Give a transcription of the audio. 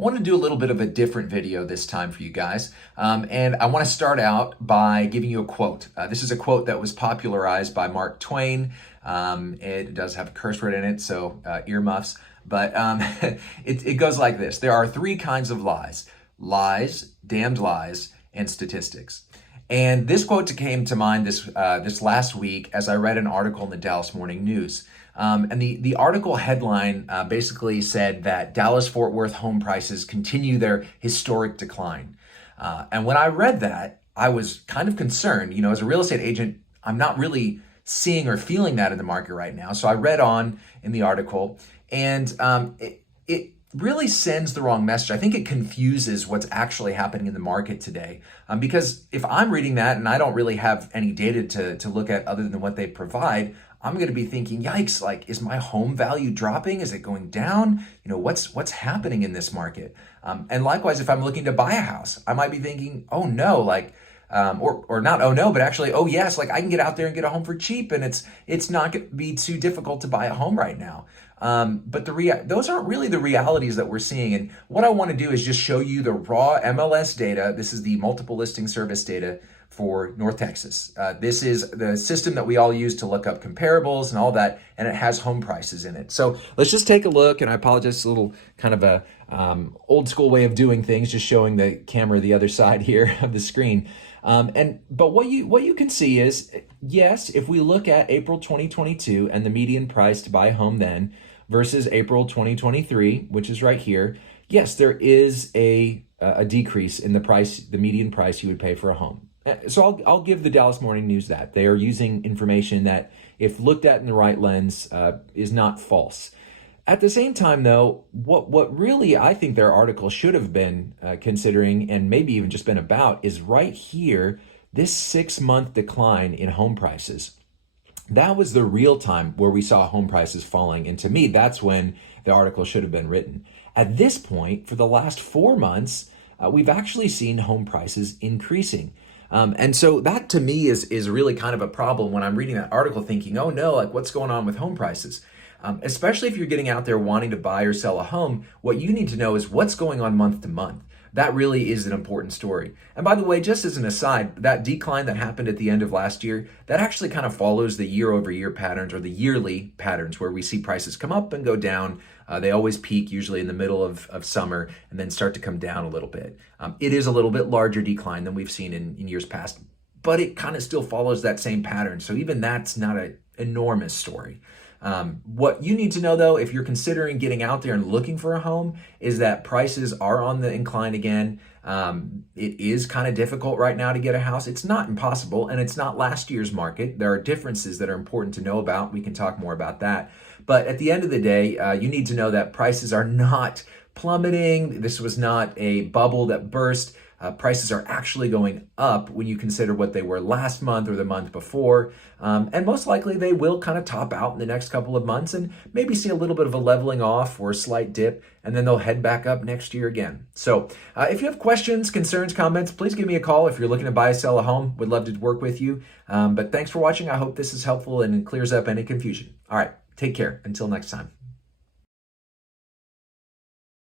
I want to do a little bit of a different video this time for you guys. And I want to start out by giving you a quote. This is a quote that was popularized by Mark Twain. It does have a curse word in it, so earmuffs. But it goes like this. There are three kinds of lies: lies, damned lies, and statistics. And this quote came to mind this last week as I read an article in the Dallas Morning News. And the article headline basically said that Dallas-Fort Worth home prices continue their historic decline. And when I read that, I was kind of concerned. You know, as a real estate agent, I'm not really seeing or feeling that in the market right now. So I read on in the article, and it really sends the wrong message. I think it confuses what's actually happening in the market today. Because if I'm reading that and I don't really have any data to look at other than what they provide, I'm going to be thinking, yikes, like, is my home value dropping? Is it going down? You know, what's happening in this market? And likewise, if I'm looking to buy a house, I might be thinking, oh no, like, or not oh no, but actually, oh yes, like I can get out there and get a home for cheap, and it's not going to be too difficult to buy a home right now. But those aren't really the realities that we're seeing. And what I want to do is just show you the raw MLS data. This is the multiple listing service data for North Texas. This is the system that we all use to look up comparables and all that, and it has home prices in it. So let's just take a look, and I apologize, it's a little kind of a old school way of doing things, just showing the camera the other side here of the screen. But what you can see is, yes, if we look at April 2022 and the median price to buy a home then versus April 2023, which is right here, yes, there is a decrease in the price, the median price you would pay for a home. So I'll give the Dallas Morning News that. They are using information that, if looked at in the right lens, is not false. At the same time, though, what really I think their article should have been considering, and maybe even just been about, is right here, this 6-month decline in home prices. That was the real time where we saw home prices falling. And to me, that's when the article should have been written. At this point, for the last 4 months, we've actually seen home prices increasing. And so that to me is really kind of a problem when I'm reading that article thinking, oh no, like what's going on with home prices? Especially if you're getting out there wanting to buy or sell a home, what you need to know is what's going on month to month. That really is an important story. And by the way, just as an aside, that decline that happened at the end of last year, that actually kind of follows the year-over-year patterns, or the yearly patterns, where we see prices come up and go down. They always peak usually in the middle of summer and then start to come down a little bit. It is a little bit larger decline than we've seen in years past, but it kind of still follows that same pattern. So even that's not an enormous story. What you need to know, though, if you're considering getting out there and looking for a home, is that prices are on the incline again. It is kind of difficult right now to get a house. It's not impossible, and it's not last year's market. There are differences that are important to know about. We can talk more about that. But at the end of the day, you need to know that prices are not plummeting. This was not a bubble that burst. Prices are actually going up when you consider what they were last month or the month before. And most likely they will kind of top out in the next couple of months and maybe see a little bit of a leveling off or a slight dip, and then they'll head back up next year again. So if you have questions, concerns, comments, please give me a call. If you're looking to buy or sell a home, would love to work with you. But thanks for watching. I hope this is helpful and it clears up any confusion. All right, take care. Until next time.